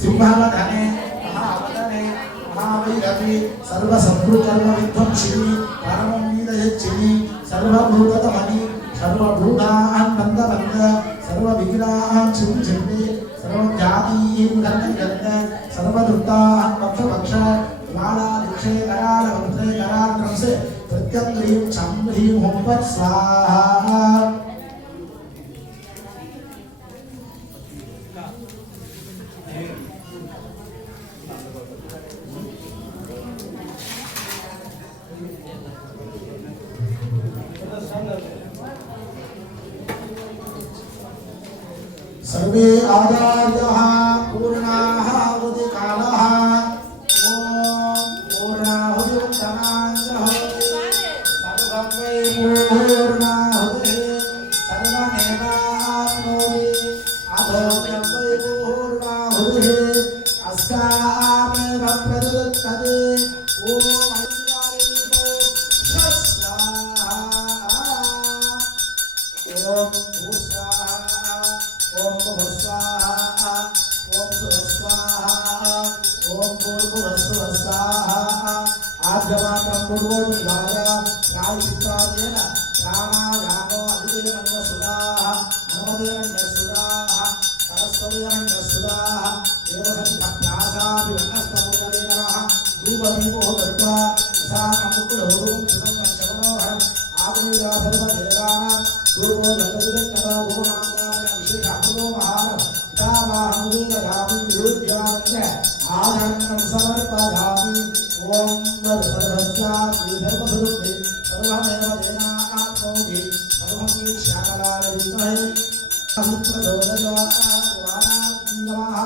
सिंहवदने महावदने महावैरवि सर्वशत्रुकर्मविध्वंसिनी परमवीरयच्छिनी सर्वभूततमनि सर्वभूतान् बन्धबन्ध सर्वविघ्नान् छिन्नि सर्वजातीन् गन्ध सर्वदुर्गान् वक्षवक्ष लालादिक्षे करालवक्त्रे करालक्रंसे प्रत्यं ह्रीं छं ह्रीं हुं फट् स्वाहा। सर्वे आचार्याः पूर्णाः उदिकालः ओम पूर्णाहुतिवन्दनाञ्जहोति सर्वं वै पूर्णाहुतिः सर्वमेवाप्नोति अथो वै पूर्णाहुतिः अस्यामेव प्रतिष्ठते ओम अय्यारेको स्वाहा ओम भूस्वाहा ओम भुवस्वाहा ओम सुवस्वाहा ओम भूर्भुवस्वाहा आद्यमात्रं पूर्वोदिगाय प्रायश्चित्तार्येण प्राणायामो अधिदेवन्यसुधाः हनुमदेवन्यसुधाः सरस्वतीवन्यसुधाः देवसन्ध्याभ्यासाभिवन्नस्तमुदरे नमः धूपदीपो दत्त्वा ईशानमुकुलोरुं सुगन्धं शवनोहरम् आत्मीया सर्वदेवानां धूपो दत्तविदत्तदा धूपमाङ्गाय विशेषाकुलो महारम् तावाहमुदीरयामि विरुध्यामन्य आनन्दं समर्पयामि ओम सर्वस्यापि सर्वसुरुद्धि सर्वमेव तेनाप्नोति सर्वं वीक्ष्यामलाय विद्महे नमः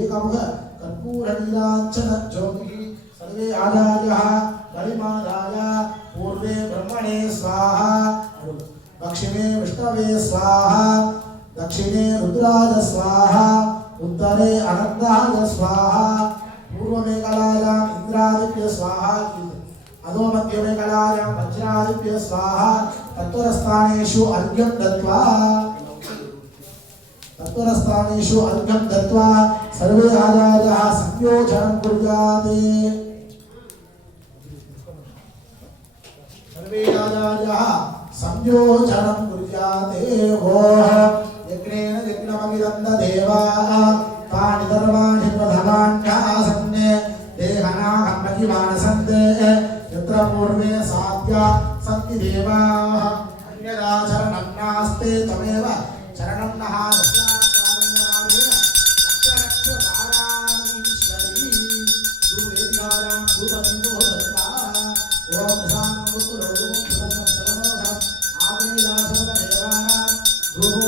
एकमुख कर्पूरनीलाञ्जनज्योतिः सर्वे आचार्याः परिमादाय पूर्वे ब्रह्मणे स्वाहा दक्षिणे विष्णवे स्वाहा दक्षिणे रुद्राय स्वाहा उत्तरे अनन्ताय स्वाहा पूर्वमे कलायां इंद्रादिभ्य स्वाहा अधो मध्यमे कलायां वज्रादिभ्य स्वाहा तत्वरस्थानेषु अर्घ्यं दत्त्वा सर्वे आचार्याः संयोजनं कुर्यात् यज्ञेन यज्ञमविदं देवाः तानि सर्वाणि प्रथमान्यासन्ने देहनाहं महिमानसन्ते यत्र पूर्वे साध्या सन्ति देवाः अन्यदाचरणं नास्ते तमेव चरणं नः रक्षाकारुण्यमार्गेण रक्ष बालामीश्वरी धूमेधिकायां धूपदीपो दत्त्वा ओम दशानमुकुलोरुं सुगन्धं शवनोहरम् आग्नेया सर्वदेवानां धूपो